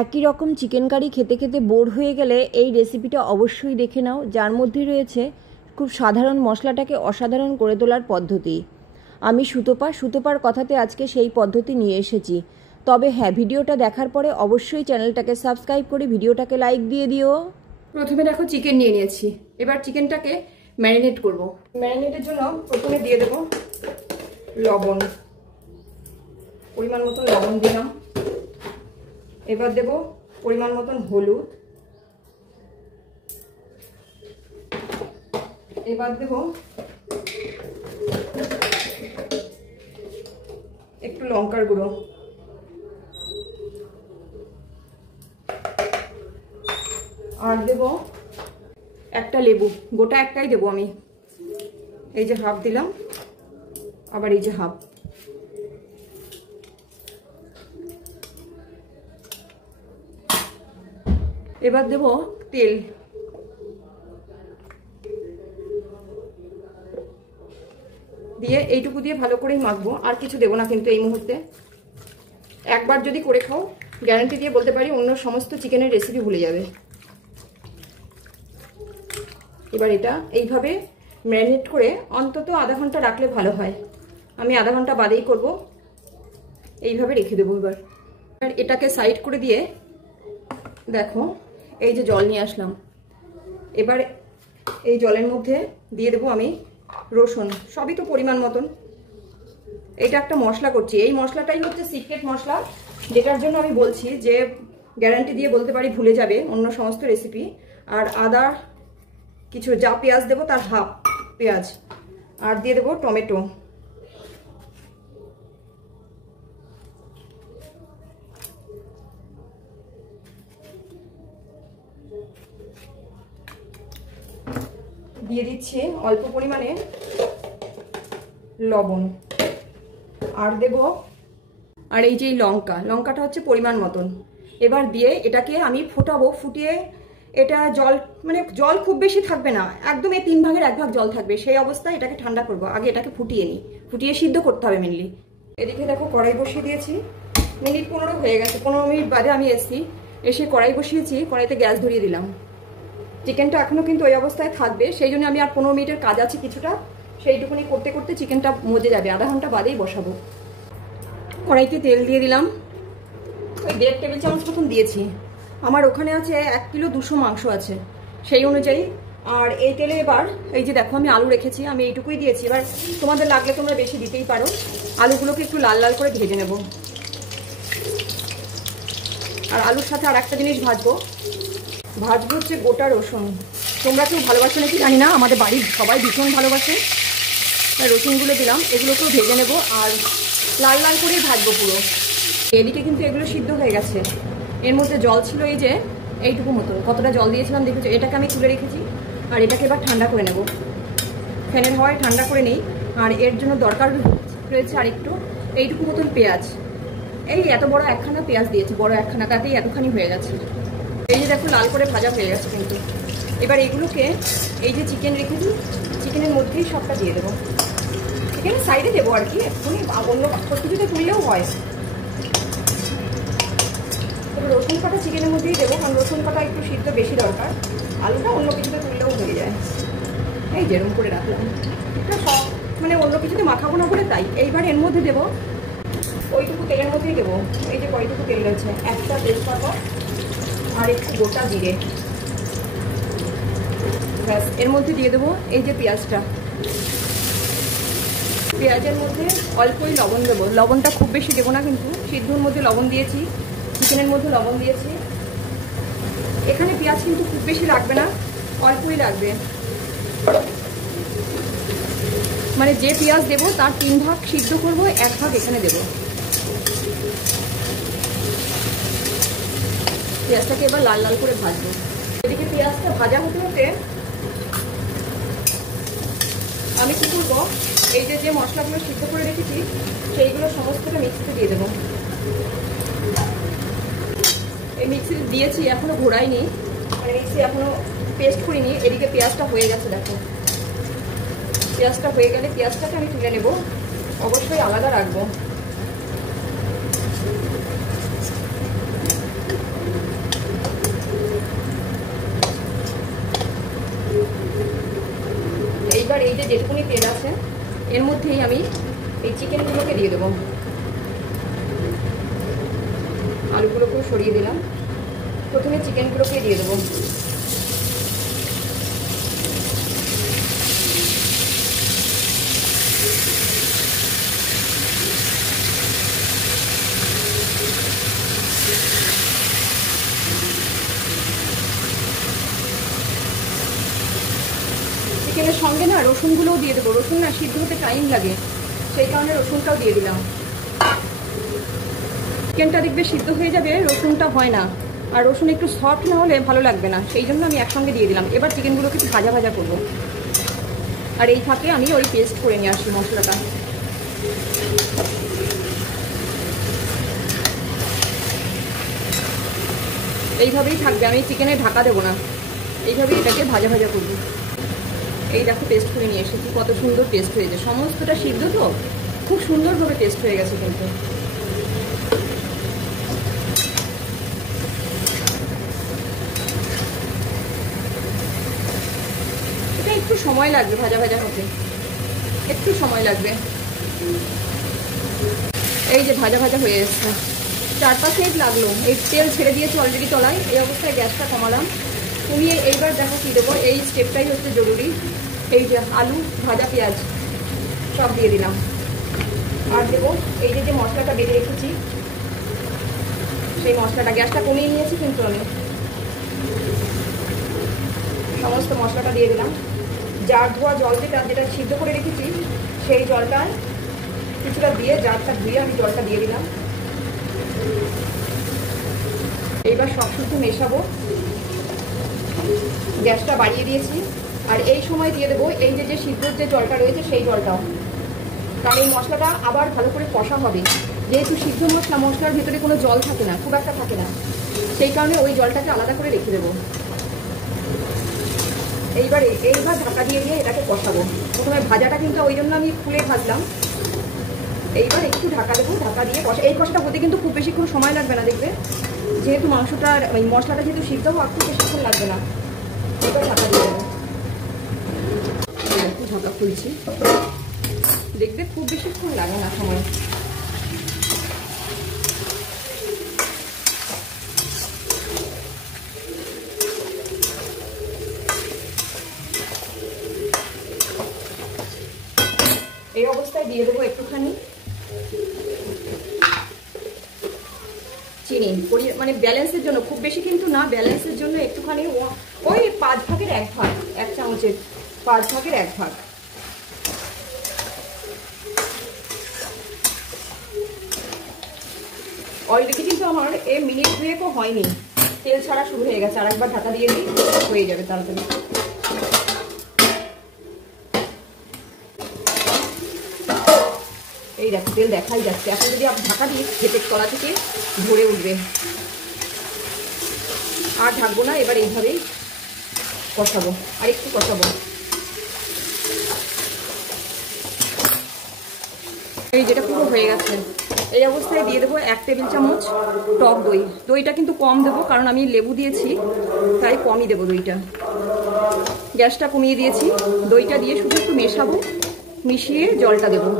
একই রকম chicken curry খেতে খেতে বোর হয়ে গেলে এই রেসিপিটা অবশ্যই দেখে নাও, যার মধ্যে রয়েছে খুব সাধারণ মশলাটাকে অসাধারণ করে তোলার পদ্ধতি। আমি সুতোপার কথাতে আজকে সেই পদ্ধতি নিয়ে এসেছি। তবে হ্যাঁ, ভিডিওটা দেখার পরে অবশ্যই চ্যানেলটাকে সাবস্ক্রাইব করে ভিডিওটাকে লাইক দিয়ে দিও। প্রথমে দেখো চিকেন নিয়ে নিয়েছি, এবার চিকেনটাকে ম্যারিনেট করব। ম্যারিনেটের জন্য প্রথমে দিয়ে দেবো লবণ, পরিমাণ মতন লবণ দিলাম। এবার দেব পরিমাণ মতন হলুদ, এবার দেব একটু লঙ্কার গুঁড়ো, আর দেব একটা লেবু, গোটা একটাই দেবো আমি। এই যে হাফ দিলাম, আবার এই যে হাফ। এবার দেব তেল, দিয়ে এইটুকু দিয়ে ভালো করেই মাখবো, আর কিছু দেবো না কিন্তু এই মুহূর্তে। একবার যদি করে খাও, গ্যারান্টি দিয়ে বলতে পারি অন্য সমস্ত চিকেনের রেসিপি ভুলে যাবে। এবার এটা এইভাবে ম্যারিনেট করে অন্তত আধা ঘন্টা রাখলে ভালো হয়। আমি আধা ঘন্টা বাদেই করব, এইভাবে রেখে দেবো। এবার এটাকে সাইড করে দিয়ে দেখো এই যে জল নিয়ে আসলাম। এবার এই জলের মধ্যে দিয়ে দেবো আমি রসুন, সবই তো পরিমাণ মতন। এটা একটা মশলা করছি, এই মশলাটাই হচ্ছে সিক্রেট মশলা, যেটার জন্য আমি বলছি যে গ্যারান্টি দিয়ে বলতে পারি ভুলে যাবে অন্য সমস্ত রেসিপি। আর আদা কিছু, যা পেঁয়াজ দেবো তার হাফ পেঁয়াজ, আর দিয়ে দেবো টমেটো। দিয়ে দিচ্ছি অল্প পরিমাণে লবণ, আর দেব আর এই যে লঙ্কাটা হচ্ছে পরিমাণ মতন। এবার দিয়ে এটাকে আমি ফোটাবো, ফুটিয়ে এটা জল, মানে জল খুব বেশি থাকবে না, একদম এই 3 ভাগের 1 ভাগ জল থাকবে, সেই অবস্থায় এটাকে ঠান্ডা করবো। আগে এটাকে ফুটিয়ে নিই, ফুটিয়ে সিদ্ধ করতে হবে মেনলি। এদিকে দেখো কড়াই বসিয়ে দিয়েছি, মিনিট 15 হয়ে গেছে, 15 মিনিট বাদে আমি এসে কড়াই বসিয়েছি, কড়াইতে গ্যাস ধরিয়ে দিলাম। চিকেনটা এখনো কিন্তু ওই অবস্থায় থাকবে, সেই জন্য আমি আর 15 মিনিটের কাজ আছে কিছুটা, সেইটুকুনি করতে করতে চিকেনটা মজে যাবে। আধা ঘন্টা বাদেই বসাবো। কড়াইতে তেল দিয়ে দিলাম, ওই 1.5 টেবিল চামচ মতন দিয়েছি। আমার ওখানে আছে 1 কিলো 200 মাংস আছে, সেই অনুযায়ী। আর এই তেলে এবার এই যে দেখো আমি আলু রেখেছি, আমি এইটুকুই দিয়েছি। এবার তোমাদের লাগলে তোমরা বেশি দিতেই পারো। আলুগুলোকে একটু লাল লাল করে ভেজে নেব। আর আলুর সাথে আর একটা জিনিস ভাজবো হচ্ছে গোটা রসুন। তোমরা কেউ ভালোবাসো নাকি জানি না, আমাদের বাড়ির সবাই ভীষণ ভালোবাসে। রসুনগুলো দিলাম, এগুলোকেও ভেজে নেব, আর লাল লাল করেই ভাজবো পুরো। এদিকে কিন্তু এগুলো সিদ্ধ হয়ে গেছে। এর মধ্যে জল ছিল এই যে এইটুকু মতো, কতটা জল দিয়েছিলাম দেখেছো। এটাকে আমি তুলে রেখেছি, আর এটাকে এবার ঠান্ডা করে নেব। ফ্যানের হাওয়ায় ঠান্ডা করে নেই। আর এর জন্য দরকার রয়েছে আর একটু এইটুকু মতন পেঁয়াজ। এই এত বড় একখানা পেঁয়াজ দিয়েছি, বড় একখানা, তাতেই এতখানি হয়ে গেছে। এই যে দেখো লাল করে ভাজা হয়ে গেছে কিন্তু। এবার এগুলোকে এই যে চিকেন রেখেছি, চিকেনের মধ্যেই সবটা দিয়ে দেবো। চিকেনের সাইডে দেবো আর কি, এক্ষুনি অন্য কিছুতে তুললেও হয়। তবে রসুন কাটা চিকেনের মধ্যেই দেবো, কারণ রসুন কাটা একটু সিদ্ধ বেশি দরকার। আলুটা অন্য কিছুতে তুললেও হয়ে যায়। এই যেরকম করে রাখলাম, সব মানে অন্য কিছুতে মাখাবো না বলে তাই। এইবার এর মধ্যে দেবো ওইটুকু তেলের মধ্যেই দেবো, এই যে কয়টুকু তেল রয়েছে, একটা তেজপাতা আর একটু গোটা জিরে। ব্যাস, এর মধ্যে দিয়ে দেবো এই যে পেঁয়াজটা। পেঁয়াজের মধ্যে অল্পই লবণ দেবো, লবণটা খুব বেশি দেবো না কিন্তু। সিদ্ধর মধ্যে লবণ দিয়েছি, চিকেনের মধ্যে লবণ দিয়েছি। এখানে পেঁয়াজ কিন্তু খুব বেশি লাগবে না, অল্পই লাগবে। মানে যে পেঁয়াজ দেবো তার 3 ভাগ সিদ্ধ করবো, 1 ভাগ এখানে দেবো। পেঁয়াজটাকে এবার লাল লাল করে ভাজবো। এদিকে পেঁয়াজটা ভাজা হতে হতে আমি কি করবো, এই যে মশলাগুলো সিদ্ধ করে রেখেছি সেইগুলো সমস্তটা মিক্সিতে দিয়ে দেবো। এই মিক্সিতে দিয়েছি, এখনো ঘোরাইনি, মানে মিক্সি এখনো পেস্ট করিনি। এদিকে পেঁয়াজটা হয়ে গেছে দেখো। পেঁয়াজটা হয়ে গেলে পেঁয়াজটাকে আমি তুলে নেব, অবশ্যই আলাদা রাখবো। এর মধ্যেই আমি এই চিকেনগুলোকে দিয়ে দেবো। আলুগুলোকেও সরিয়ে দিলাম। প্রথমে চিকেনগুলোকে দিয়ে দেবো। চিকেনের সঙ্গে না রসুনগুলোও দিয়ে দেবো। রসুন না সিদ্ধ হতে টাইম লাগে, সেই কারণে রসুনটাও দিয়ে দিলাম। চিকেনটা দেখবে সিদ্ধ হয়ে যাবে, রসুনটা হয় না, আর রসুন একটু সফট না হলে ভালো লাগবে না, সেই জন্য আমি একসঙ্গে দিয়ে দিলাম। এবার চিকেনগুলোকে একটু ভাজা ভাজা করবো, আর এই ফাঁকে আমি ওই পেস্ট করে নিয়ে আসি মশলাটা। এইভাবেই থাকবে, আমি চিকেনে ঢাকা দেবো না, এইভাবেই এটাকে ভাজা ভাজা করবো। এই দেখো পেস্ট করে নিয়ে এসেছি, কত সুন্দর পেস্ট হয়েছে, সমস্তটা সিদ্ধ তো খুব সুন্দরভাবে পেস্ট হয়ে গেছে। কিন্তু এটা একটু সময় লাগবে ভাজা ভাজা হতে, একটু সময় লাগবে। এই যে ভাজা ভাজা হয়ে এসছে, 4-5 মিনিট লাগলো। এই তেল ছেড়ে দিয়েছি অলরেডি তলায়। এই অবস্থায় গ্যাসটা কমালাম, কমিয়ে এইবার দেখো কী দেবো। এই স্টেপটাই হচ্ছে জরুরি। এই যে আলু, ভাজা পেঁয়াজ সব দিয়ে দিলাম। আর দেবো এই যে মশলাটা বেটে রেখেছি, সেই মশলাটা। গ্যাসটা কমিয়ে নিয়েছি কিন্তু আমি সমস্ত মশলাটা দিয়ে দিলাম। জার ধোয়া জল যেটা সিদ্ধ করে রেখেছি, সেই জলটা কিছুটা দিয়ে জারটা ধুয়ে আমি জলটা দিয়ে দিলাম। এইবার সব শুধু মেশাবো। গ্যাসটা বাড়িয়ে দিয়েছি, আর এই সময় দিয়ে দেবো এই যে সিদ্ধর যে জলটা রয়েছে সেই জলটাও। কারণ এই মশলাটা আবার ভালো করে কষা হবে, যেহেতু সিদ্ধ মশলা, মশলার ভেতরে কোনো জল থাকে না, খুব একটা থাকে না, সেই কারণে ওই জলটাকে আলাদা করে রেখে দেবো। এইবার ঢাকা দিয়ে এটাকে কষাবো। প্রথমে ভাজাটা কিন্তু ওই জন্য আমি খুলে ভাজলাম। এইবার একটু ঢাকা দেবো, ঢাকা দিয়ে কষা। এই কষাটা হতে কিন্তু খুব বেশিক্ষণ সময় লাগবে না, দেখবে, যেহেতু মাংসটার ওই মশলাটা যেহেতু সিদ্ধ হওয়া, খুব বেশিক্ষণ লাগবে না। এবার ঢাকা দিয়ে দেবো। একটু ঢাকা খুলছি, দেখবে খুব বেশিক্ষণ লাগে না সময়। এই অবস্থায় দিয়ে দেবো একটুখানি চিনি, মানে ব্যালেন্সের জন্য, খুব বেশি কিন্তু না, ব্যালেন্সের জন্য একটুখানি, ওই 5 ভাগের 1 ভাগ, 1 চামচের 5 ভাগের 1 ভাগ। অলরেডি কিন্তু আমার এই মিনিট 2 হয়নি, তেল ছাড়া শুরু হয়ে গেছে। আর একবার ঢাকা দিয়ে দিই, হয়ে যাবে তাড়াতাড়ি। এই দেখো তেল দেখাই যাচ্ছে। এখন যদি আপনি ঢাকা দিয়ে ভেতর তলা থেকে ধরে উঠবে। আর ঢাকবো না, এবার এইভাবেই কষাবো, আর একটু কষাবো। এই যেটা পুরো হয়ে গেছে, এই অবস্থায় দিয়ে দেবো 1 টেবিল চামচ টক দই। দইটা কিন্তু কম দেবো, কারণ আমি লেবু দিয়েছি, তাই কমই দেবো দইটা। গ্যাসটা কমিয়ে দিয়েছি। দইটা দিয়ে শুধু একটু মেশাবো, মিশিয়ে জলটা দেবো।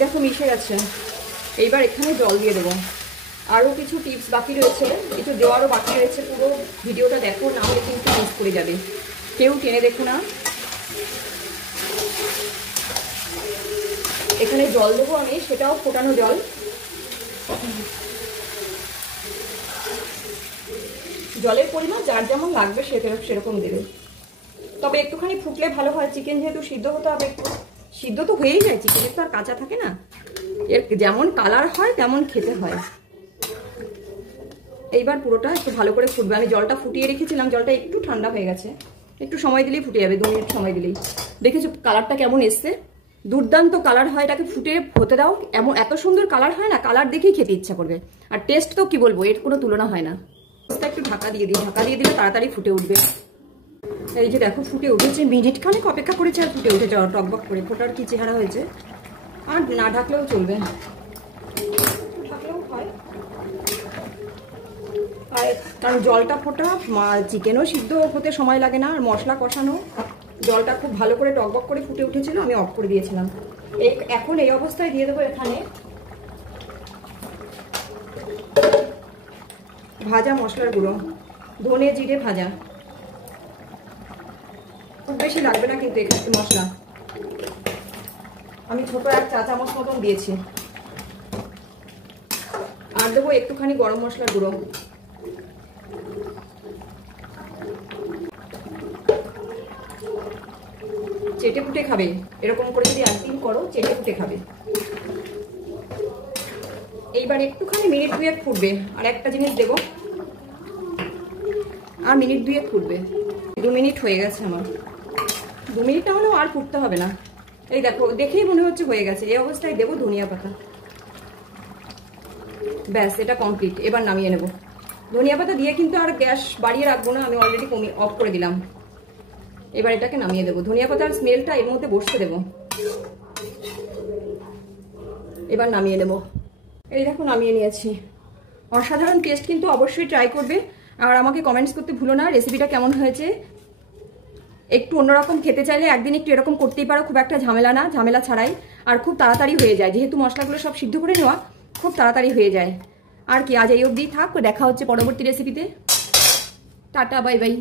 দেখো মিশে গেছে। এইবার এখানে জল দিয়ে দেবো। আরও কিছু টিপস বাকি রয়েছে, কিছু দেওয়ারও বাকি রয়েছে। পুরো ভিডিওটা দেখো, না হলে কিন্তু মিস করে যাবে। কেউ টেনে দেখো না। এখানে জল দেবো আমি, সেটাও ফোটানো জল। জলের পরিমাণ যার যেমন লাগবে সেরকম দেবে, তবে একটুখানি ফুটলে ভালো হয়। চিকেন যেহেতু সিদ্ধ হতে হবে, একটু সিদ্ধ তো হয়েই যায়, চিকেনের তো আর কাঁচা থাকে না। এর যেমন কালার হয় তেমন খেতে হয়। এইবার পুরোটা একটু ভালো করে ফুটবে। আমি জলটা ফুটিয়ে রেখেছিলাম, জলটা একটু ঠান্ডা হয়ে গেছে, একটু সময় দিলেই ফুটে যাবে, 2 মিনিট সময় দিলেই। দেখেছো কালারটা কেমন এসছে? দুর্দান্ত কালার হয়। এটাকে ফুটে হতে দাও, এত সুন্দর কালার হয় না, কালার দেখেই খেতে ইচ্ছা করবে। আর টেস্ট তো কি বলবো, এর কোনো তুলনা হয় না। একটু ঢাকা দিয়ে দিই, ঢাকা দিয়ে দিলে তাড়াতাড়ি ফুটে উঠবে। এই যে দেখো ফুটে উঠেছে, মিনিট খানেক অপেক্ষা করেছে আর ফুটে উঠে যাওয়া, টকবক করে। ফোটার কি চেহারা হয়েছে। আর না ঢাকলেও চলবে, ঢাকলেও হয়। আর কারণ জলটা ফোটা, চিকেনও সিদ্ধ হতে সময় লাগে না, আর মশলা কষানো, জলটা খুব ভালো করে টকবক করে ফুটে উঠেছিল, আমি অফ করে দিয়েছিলাম। এখন এই অবস্থায় দিয়ে দেবো এখানে ভাজা মশলার গুঁড়ো, ধনে জিরে ভাজা। খুব বেশি লাগবে না কিন্তু এখানে মশলা, আমি ছোট 1 চা চামচ মতন দিয়েছি। আর দেবো একটুখানি গরম মশলার গুঁড়ো। চেটে ফুটে খাবে, এরকম করে যদি একদিন করো চেটে ফুটে খাবে। এইবার একটুখানি মিনিট 2 ফুটবে। আর একটা জিনিস দেবো, আর মিনিট 2 ফুটবে। 2 মিনিট হয়ে গেছে আমার, 2 মিনিট না হলেও আর ফুটতে হবে না। এই দেখো, দেখেই মনে হচ্ছে হয়ে গেছে। এই অবস্থায় দেবো ধনিয়া পাতা। ব্যাস, এটা কমপ্লিট। এবার নামিয়ে নেব। ধনিয়া পাতা দিয়ে কিন্তু আর গ্যাস বাড়িয়ে রাখবো না, আমি অলরেডি অফ করে দিলাম। এবার এটাকে নামিয়ে দেবো। ধনিয়া পাতার স্মেলটা এর মধ্যে বসতে দেবো। এবার নামিয়ে নেব। এই দেখো নামিয়ে নিয়েছি। অসাধারণ টেস্ট, কিন্তু অবশ্যই ট্রাই করবে। আর আমাকে কমেন্টস করতে ভুলো না রেসিপিটা কেমন হয়েছে। একটু অন্যরকম খেতে চাইলে একদিন একটু এরকম করতেই পারো, খুব একটা ঝামেলা না, ঝামেলা ছাড়াই। আর খুব তাড়াতাড়ি হয়ে যায়, যেহেতু মশলাগুলো সব সিদ্ধ করে নেওয়া, খুব তাড়াতাড়ি হয়ে যায়। আর কি, আজ এই অবধি থাক, দেখা হচ্ছে পরবর্তী রেসিপিতে। Tata, bye bye.